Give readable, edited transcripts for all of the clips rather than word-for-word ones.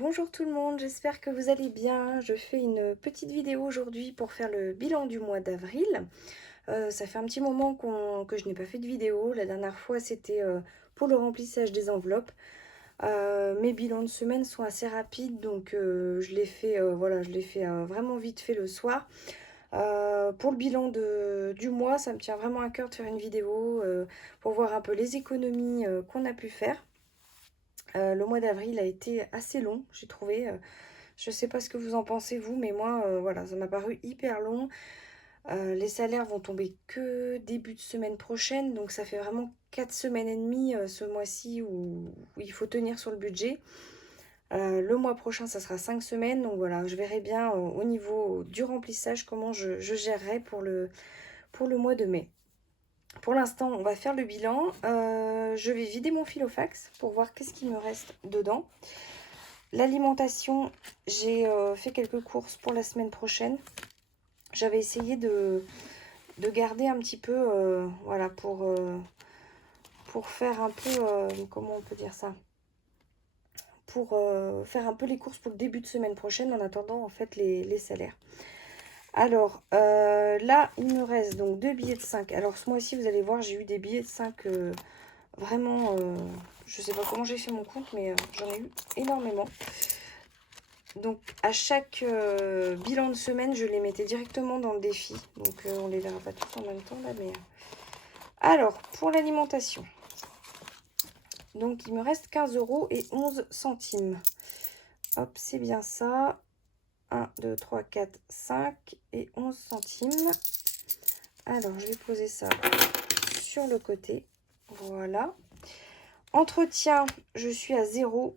Bonjour tout le monde, j'espère que vous allez bien. Je fais une petite vidéo aujourd'hui pour faire le bilan du mois d'avril. Ça fait un petit moment que je n'ai pas fait de vidéo. La dernière fois, c'était pour le remplissage des enveloppes. Mes bilans de semaine sont assez rapides, donc je l'ai fait, voilà, je l'ai fait vraiment vite fait le soir. Pour le bilan du mois, ça me tient vraiment à cœur de faire une vidéo pour voir un peu les économies qu'on a pu faire. Le mois d'avril a été assez long, j'ai trouvé. Je sais pas ce que vous en pensez vous, mais moi, voilà, ça m'a paru hyper long. Les salaires vont tomber que début de semaine prochaine, donc ça fait vraiment 4 semaines et demie ce mois-ci où il faut tenir sur le budget. Le mois prochain, ça sera 5 semaines, donc voilà, je verrai bien au niveau du remplissage comment je gérerai pour le mois de mai. Pour l'instant, on va faire le bilan. Je vais vider mon filofax pour voir qu'est-ce qui me reste dedans. L'alimentation, j'ai fait quelques courses pour la semaine prochaine. J'avais essayé de garder un petit peu, voilà, pour faire un peu, comment on peut dire ça, pour faire un peu les courses pour le début de semaine prochaine en attendant en fait les salaires. Alors là, il me reste donc 2 billets de 5. Alors ce mois-ci, vous allez voir, j'ai eu des billets de 5 vraiment, je sais pas comment j'ai fait mon compte, mais j'en ai eu énormément. Donc à chaque bilan de semaine, je les mettais directement dans le défi. Donc on les verra pas tous en même temps là, mais... Alors, pour l'alimentation. Donc il me reste 15,11 €. Hop, c'est bien ça. 1, 2, 3, 4, 5 et 11 centimes. Alors, je vais poser ça sur le côté. Voilà. Entretien, je suis à 0.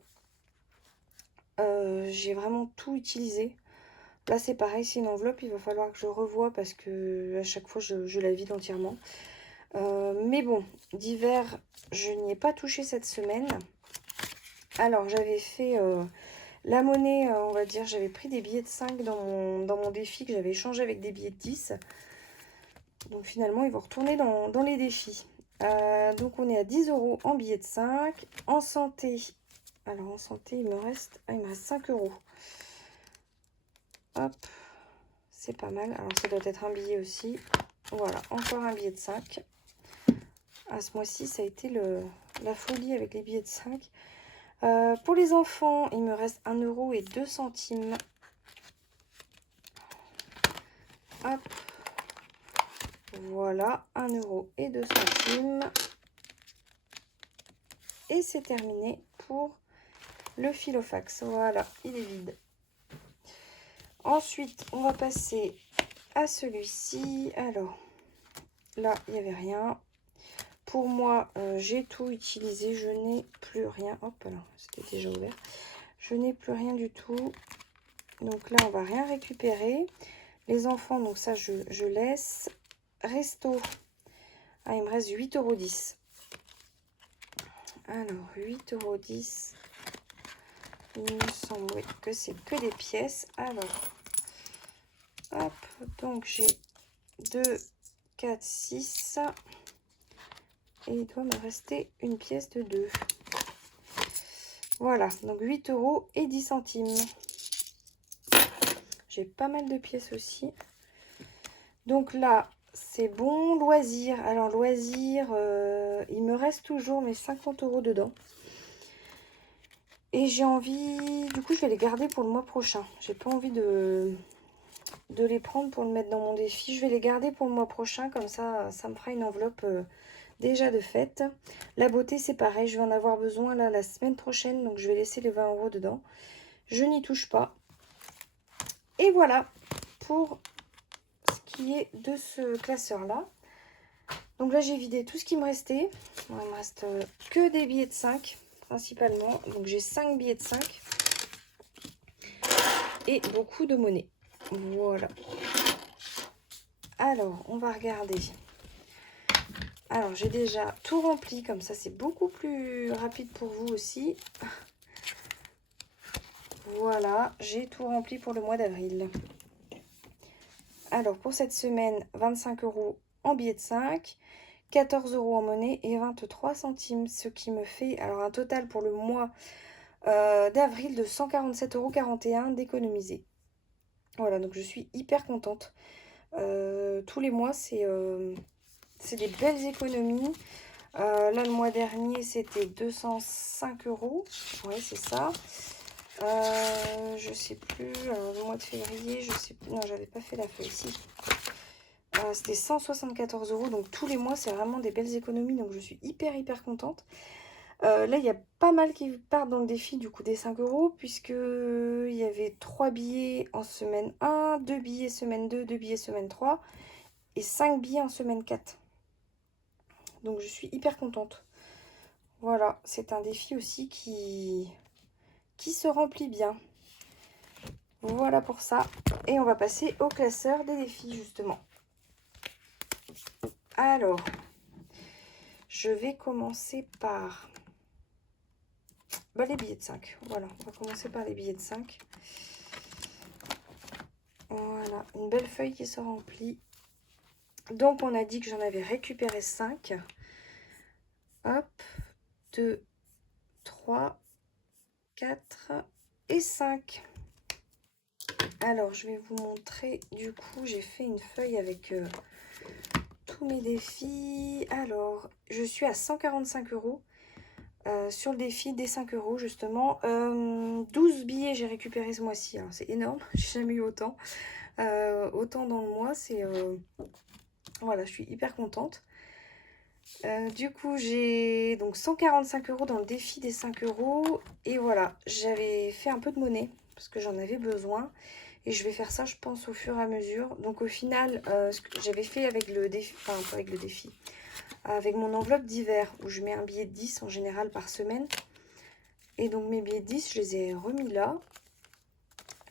J'ai vraiment tout utilisé. Là, c'est pareil, c'est une enveloppe. Il va falloir que je revoie parce que à chaque fois, je la vide entièrement. Mais bon, d'hiver, je n'y ai pas touché cette semaine. Alors, j'avais fait la monnaie, on va dire, j'avais pris des billets de 5 dans mon défi que j'avais échangé avec des billets de 10. Donc, finalement, ils vont retourner dans les défis. Donc, on est à 10 € en billets de 5. En santé, alors en santé, il me reste 5 €. Hop, c'est pas mal. Alors, ça doit être un billet aussi. Voilà, encore un billet de 5. Ce mois-ci, ça a été la folie avec les billets de 5. Pour les enfants, il me reste 1,02 €. Hop, voilà, 1,02 €. Et c'est terminé pour le filofax. Voilà, il est vide. Ensuite, on va passer à celui-ci. Alors, là, il n'y avait rien. Pour moi, j'ai tout utilisé. Je n'ai plus rien. Hop là, c'était déjà ouvert. Je n'ai plus rien du tout. Donc là, on va rien récupérer. Les enfants, donc ça, je laisse. Resto. Il me reste 8,10 €. Alors, 8,10 €. Il me semble que c'est que des pièces. Alors, hop. Donc, j'ai 2, 4, 6. Et il doit me rester une pièce de 2. Voilà, donc 8,10 €. J'ai pas mal de pièces aussi. Donc là, c'est bon. Loisirs. Alors, loisirs, il me reste toujours mes 50 € dedans. Et j'ai envie... Du coup, je vais les garder pour le mois prochain. J'ai pas envie de les prendre pour le mettre dans mon défi. Je vais les garder pour le mois prochain. Comme ça, ça me fera une enveloppe déjà de fait. La beauté, c'est pareil. Je vais en avoir besoin là la semaine prochaine. Donc, je vais laisser les 20 € dedans. Je n'y touche pas. Et voilà pour ce qui est de ce classeur-là. Donc là, j'ai vidé tout ce qui me restait. Bon, il me reste que des billets de 5, principalement. Donc, j'ai 5 billets de 5. Et beaucoup de monnaie. Voilà. Alors, on va regarder. Alors, j'ai déjà tout rempli. Comme ça, c'est beaucoup plus rapide pour vous aussi. Voilà, j'ai tout rempli pour le mois d'avril. Alors, pour cette semaine, 25 € en billets de 5, 14 € en monnaie et 23 centimes. Ce qui me fait, alors un total pour le mois d'avril de 147,41 € d'économiser. Voilà, donc je suis hyper contente. Tous les mois, c'est des belles économies. Là, le mois dernier, c'était 205 €. Oui, c'est ça. Je sais plus. Alors, le mois de février, je sais plus. Non, j'avais pas fait la feuille ici. C'était 174 €. Donc, tous les mois, c'est vraiment des belles économies. Donc, je suis hyper contente. Là, il y a pas mal qui partent dans le défi du coup des 5 €, puisque il y avait 3 billets en semaine 1, 2 billets semaine 2, 2 billets semaine 3 et 5 billets en semaine 4. Donc je suis hyper contente. Voilà, c'est un défi aussi qui se remplit bien. Voilà pour ça. Et on va passer au classeur des défis justement. Alors, je vais commencer par les billets de 5. Voilà, on va commencer par les billets de 5. Voilà, une belle feuille qui se remplit. Donc, on a dit que j'en avais récupéré 5. Hop, 2, 3, 4 et 5. Alors, je vais vous montrer. Du coup, j'ai fait une feuille avec tous mes défis. Alors, je suis à 145 € sur le défi des 5 € justement. 12 billets j'ai récupéré ce mois-ci. Alors, c'est énorme. J'ai jamais eu autant. Autant dans le mois. C'est voilà, je suis hyper contente. Du coup, j'ai donc 145 € dans le défi des 5 €. Et voilà, j'avais fait un peu de monnaie parce que j'en avais besoin. Et je vais faire ça, je pense, au fur et à mesure. Donc, au final, ce que j'avais fait avec le défi, enfin, pas avec le défi, avec mon enveloppe d'hiver, où je mets un billet de 10 en général par semaine. Et donc, mes billets de 10, je les ai remis là.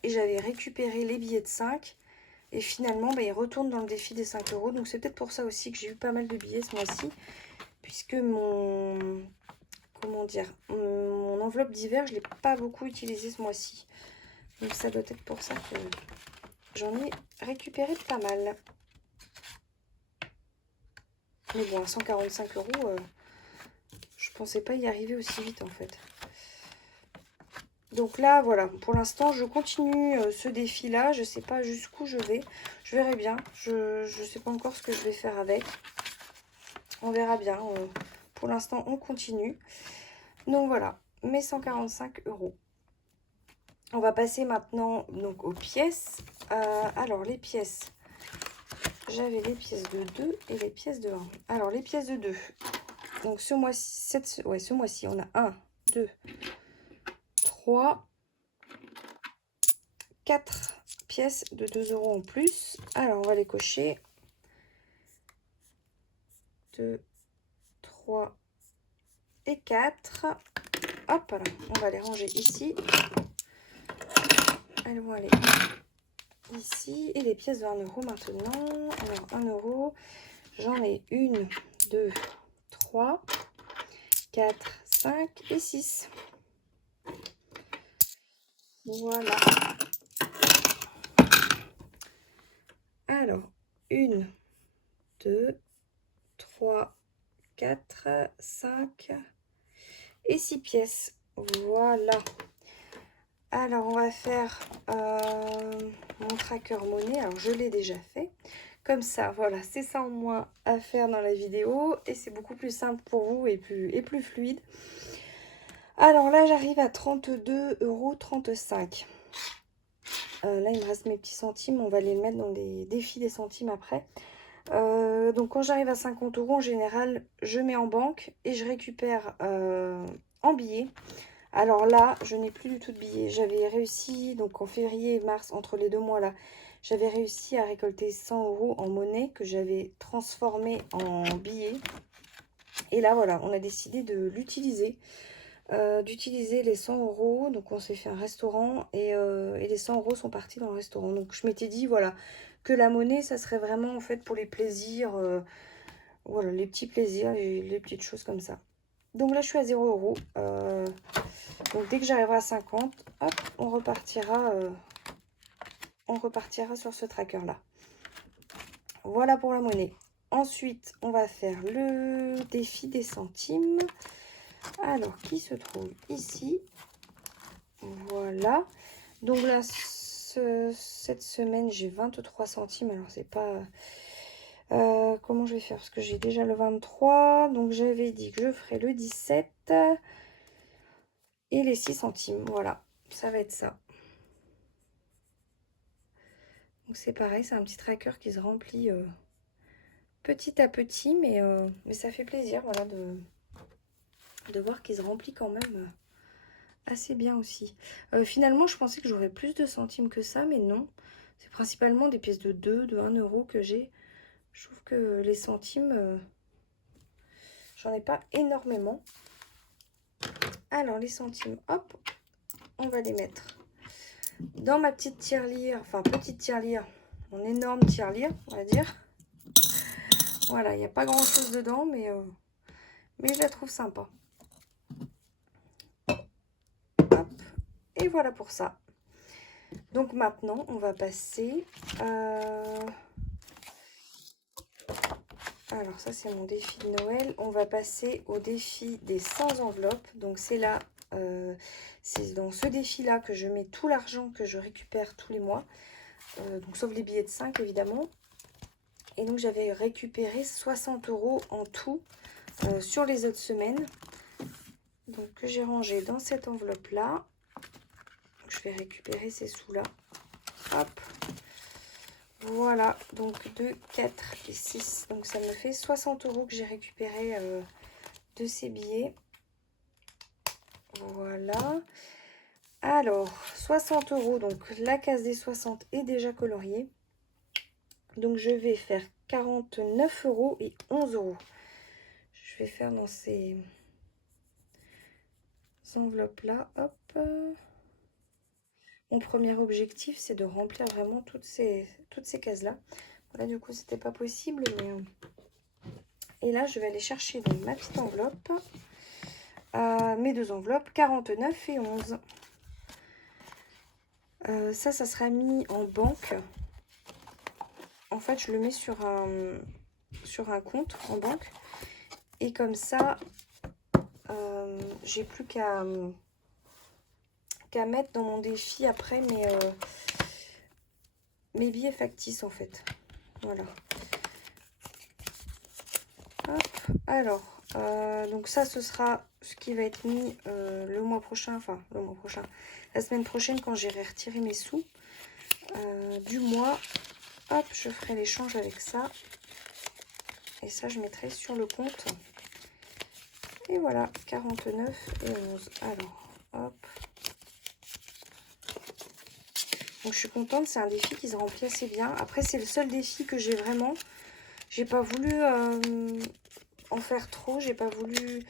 Et j'avais récupéré les billets de 5. Et finalement, ils retournent dans le défi des 5 €. Donc, c'est peut-être pour ça aussi que j'ai eu pas mal de billets ce mois-ci. Puisque mon... Comment dire, mon enveloppe d'hiver, je ne l'ai pas beaucoup utilisée ce mois-ci. Donc, ça doit être pour ça que j'en ai récupéré pas mal. Mais bon, à 145 €, je pensais pas y arriver aussi vite en fait. Donc là, voilà, pour l'instant, je continue ce défi-là. Je sais pas jusqu'où je vais. Je verrai bien. Je sais pas encore ce que je vais faire avec. On verra bien. Pour l'instant, on continue. Donc voilà, mes 145 €. On va passer maintenant donc aux pièces. Alors, les pièces. J'avais les pièces de 2 et les pièces de 1. Alors, les pièces de 2. Donc, ce mois-ci, on a 1, 2, 3, 4 pièces de 2 € en plus. Alors, on va les cocher. 2, 3 et 4. Hop là, on va les ranger ici. Elles vont aller ici. Et les pièces de 1 € maintenant. Alors, 1 €. J'en ai 1, 2, 3, 4, 5 et 6. Voilà. Alors, 1, 2, 3, 4, 5 et 6 pièces. Voilà. Alors, on va faire mon tracker monnaie. Alors, je l'ai déjà fait. Comme ça, voilà, c'est ça en moins à faire dans la vidéo. Et c'est beaucoup plus simple pour vous et plus fluide. Alors là, j'arrive à 32,35 €. Là, il me reste mes petits centimes. On va les mettre dans les défis des centimes après. Donc, quand j'arrive à 50 € en général, je mets en banque et je récupère en billets. Alors là, je n'ai plus du tout de billets. J'avais réussi, donc en février et mars, entre les 2 mois là, j'avais réussi à récolter 100 € en monnaie que j'avais transformé en billets. Et là, voilà, on a décidé de l'utiliser. D'utiliser les 100 €. Donc, on s'est fait un restaurant et les 100 € sont partis dans le restaurant. Donc, je m'étais dit, voilà, que la monnaie, ça serait vraiment en fait pour les plaisirs. Voilà, les petits plaisirs, les petites choses comme ça. Donc là, je suis à 0 €. Donc, dès que j'arriverai à 50, hop, on repartira sur ce tracker-là. Voilà pour la monnaie. Ensuite, on va faire le défi des centimes. Alors, qui se trouve ici. Voilà. Donc là, cette semaine, j'ai 23 centimes. Alors, c'est pas... comment je vais faire? Parce que j'ai déjà le 23. Donc, j'avais dit que je ferais le 17 et les 6 centimes. Voilà, ça va être ça. Donc, c'est pareil, c'est un petit tracker qui se remplit petit à petit. Mais ça fait plaisir, voilà, de voir qu'il se remplit quand même assez bien aussi. Finalement, je pensais que j'aurais plus de centimes que ça, mais non. C'est principalement des pièces de 2, de 1 euro que j'ai. Je trouve que les centimes, j'en ai pas énormément. Alors, les centimes, hop, on va les mettre dans ma petite tirelire, enfin petite tirelire, mon énorme tirelire, on va dire. Voilà, il n'y a pas grand-chose dedans, mais je la trouve sympa. Hop, et voilà pour ça. Donc maintenant, on va passer... Alors ça, c'est mon défi de Noël. On va passer au défi des 100 enveloppes. Donc c'est là, c'est dans ce défi-là que je mets tout l'argent que je récupère tous les mois. Donc sauf les billets de 5, évidemment. Et donc j'avais récupéré 60 € en tout sur les autres semaines. Donc que j'ai rangé dans cette enveloppe-là. Je vais récupérer ces sous-là. Hop. Voilà, donc 2, 4 et 6. Donc ça me fait 60 € que j'ai récupéré de ces billets. Voilà. Alors, 60 €. Donc la case des 60 est déjà coloriée. Donc je vais faire 49 € et 11 €. Je vais faire dans ces enveloppes-là. Hop. Mon premier objectif, c'est de remplir vraiment toutes ces cases-là. Voilà, du coup, c'était pas possible. Et là, je vais aller chercher donc ma petite enveloppe. Mes deux enveloppes, 49 et 11. Ça sera mis en banque. En fait, je le mets sur un compte en banque. Et comme ça, j'ai plus qu'à mettre dans mon défi après mes billets factices, en fait. Voilà. Hop. Alors, donc ça, ce sera ce qui va être mis le mois prochain, enfin le mois prochain, la semaine prochaine quand j'irai retirer mes sous du mois. Hop, je ferai l'échange avec ça. Et ça, je mettrai sur le compte. Et voilà, 49 et 11. Alors, hop. Donc, je suis contente. C'est un défi qui se remplit assez bien. Après, c'est le seul défi que j'ai vraiment. J'ai pas voulu en faire trop. J'ai pas voulu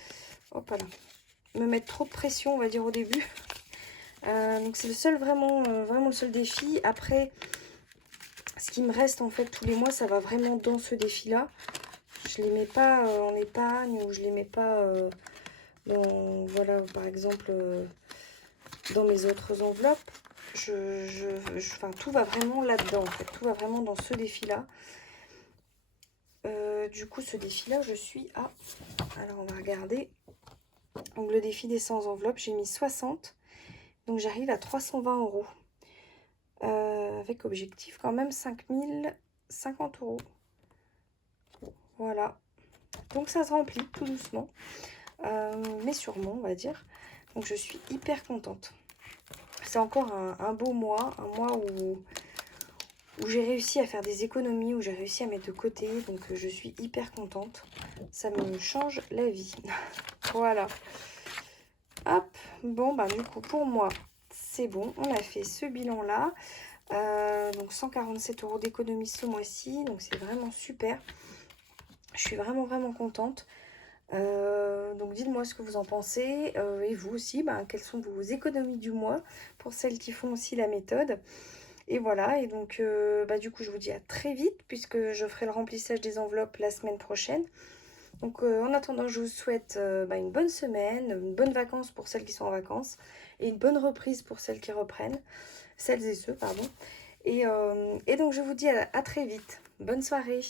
hop là, me mettre trop de pression, on va dire, au début. Donc, c'est le seul, vraiment le seul défi. Après, ce qui me reste, en fait, tous les mois, ça va vraiment dans ce défi-là. Je les mets pas en épargne ou je les mets pas dans, voilà, par exemple, dans mes autres enveloppes. Enfin, tout va vraiment là-dedans, en fait. Tout va vraiment dans ce défi-là. Du coup, ce défi-là, je suis à... Alors, on va regarder. Donc, le défi des 100 enveloppes, j'ai mis 60. Donc, j'arrive à 320 €. Avec objectif quand même 5050 €. Voilà. Donc, ça se remplit tout doucement. Mais sûrement, on va dire. Donc, je suis hyper contente. C'est encore un beau mois. Un mois où j'ai réussi à faire des économies, où j'ai réussi à mettre de côté. Donc, je suis hyper contente. Ça me change la vie. Voilà. Hop. Bon, bah du coup, pour moi, c'est bon. On a fait ce bilan-là. Donc, 147 € d'économie ce mois-ci. Donc, c'est vraiment super. Je suis vraiment, vraiment contente. Donc, dites-moi ce que vous en pensez. Et vous aussi, bah, quelles sont vos économies du mois pour celles qui font aussi la méthode. Et voilà, et donc bah, du coup je vous dis à très vite puisque je ferai le remplissage des enveloppes la semaine prochaine. Donc en attendant, je vous souhaite bah, une bonne semaine, une bonne vacances pour celles qui sont en vacances et une bonne reprise pour celles qui reprennent, celles et ceux, pardon. Et donc je vous dis à très vite. Bonne soirée.